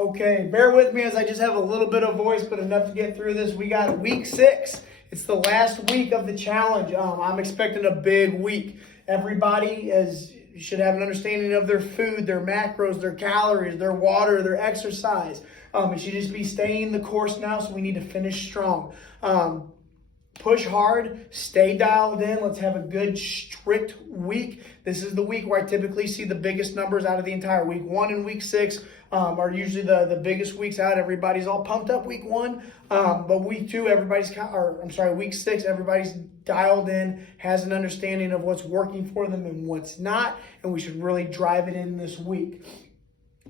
Okay, bear with me as I just have a little bit of voice, but enough to get through this. We got week 6. It's the last week of the challenge. I'm expecting a big week. Everybody should have an understanding of their food, their macros, their calories, their water, their exercise. It should just be staying the course now, so we need to finish strong. Push hard, stay dialed in. Let's have a good, strict week. This is the week where I typically see the biggest numbers out of the entire week. 1 and week 6 are usually the biggest weeks out. Everybody's all pumped up week 1. But week 2, week 6, everybody's dialed in, has an understanding of what's working for them and what's not. And we should really drive it in this week.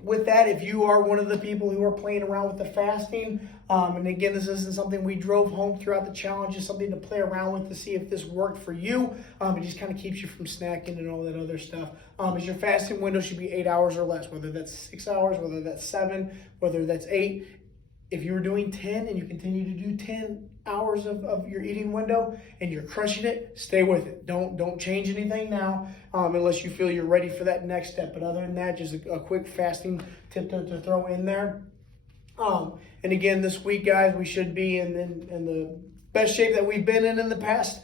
With that, if you are one of the people who are playing around with the fasting, and again, this isn't something we drove home throughout the challenge, it's something to play around with to see if this worked for you. It just kind of keeps you from snacking and all that other stuff. As your fasting window should be 8 hours or less, whether that's 6 hours, whether that's 7, whether that's 8. If you were doing 10 and you continue to do 10 hours of your eating window and you're crushing it, stay with it. Don't change anything now unless you feel you're ready for that next step. But other than that, just a quick fasting tip to throw in there. And again, this week, guys, we should be in the best shape that we've been in the past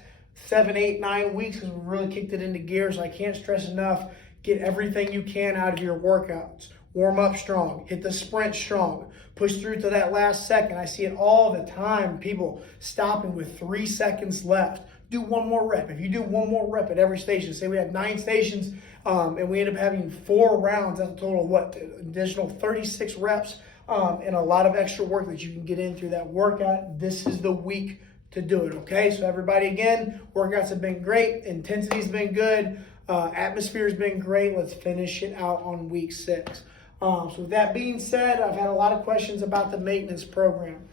7, 8, 9 weeks because we really kicked it into gear. So I can't stress enough, get everything you can out of your workouts. Warm up strong, hit the sprint strong, push through to that last second. I see it all the time, people stopping with 3 seconds left. Do one more rep. If you do one more rep at every station, say we have 9 stations and we end up having 4 rounds, that's a total of what? Additional 36 reps and a lot of extra work that you can get in through that workout. This is the week to do it, okay? So everybody, again, workouts have been great. Intensity's been good. Atmosphere's been great. Let's finish it out on week 6. So with that being said, I've had a lot of questions about the maintenance program.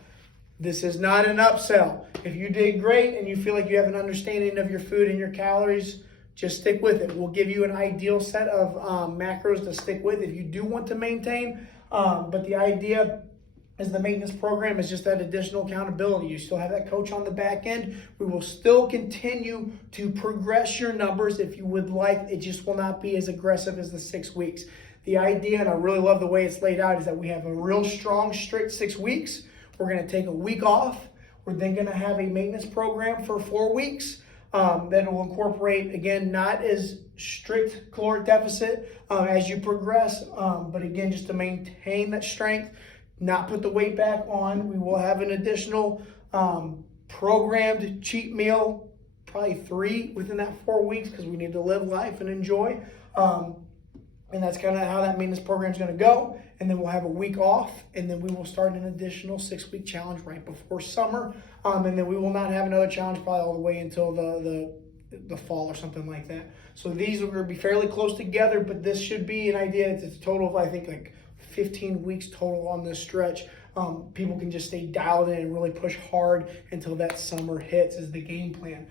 This is not an upsell. If you did great and you feel like you have an understanding of your food and your calories, just stick with it. We'll give you an ideal set of macros to stick with if you do want to maintain. But the idea is the maintenance program is just that additional accountability. You still have that coach on the back end. We will still continue to progress your numbers if you would like. It just will not be as aggressive as the 6 weeks. The idea, and I really love the way it's laid out, is that we have a real strong, strict 6 weeks. We're going to take a week off. We're then going to have a maintenance program for 4 weeks that will incorporate, again, not as strict caloric deficit as you progress, but again, just to maintain that strength, not put the weight back on. We will have an additional programmed cheat meal, probably 3 within that 4 weeks because we need to live life and enjoy. And that's kind of how that maintenance program is going to go. And then we'll have a week off, and then we will start an additional 6-week challenge right before summer. And then we will not have another challenge probably all the way until the fall or something like that. So these are going to be fairly close together, but this should be an idea. It's a total of, I think, like 15 weeks total on this stretch. People can just stay dialed in and really push hard until that summer hits is the game plan.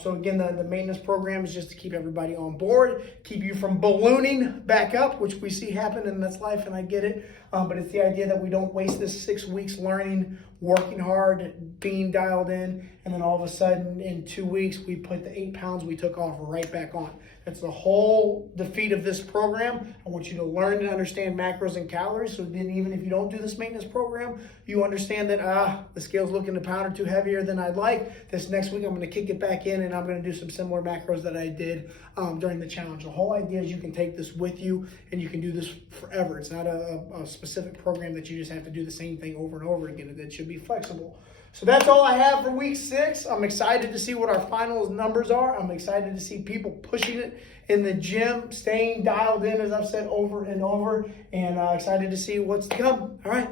So again, the maintenance program is just to keep everybody on board, keep you from ballooning back up, which we see happen, and that's life, and I get it. But it's the idea that we don't waste this 6 weeks learning, working hard, being dialed in, and then all of a sudden in 2 weeks, we put the 8 pounds we took off right back on. That's the whole defeat of this program. I want you to learn and understand macros and calories. So then even if you don't do this maintenance program, you understand that, the scale's looking a pound or 2 heavier than I'd like. This next week, I'm going to kick it back in and I'm going to do some similar macros that I did during the challenge. The whole idea is you can take this with you and you can do this forever. It's not a specific program that you just have to do the same thing over and over again. It should be flexible. So that's all I have for week 6. I'm excited to see what our finals numbers are. I'm excited to see people pushing it in the gym, staying dialed in, as I've said over and over, and excited to see what's to come. All right.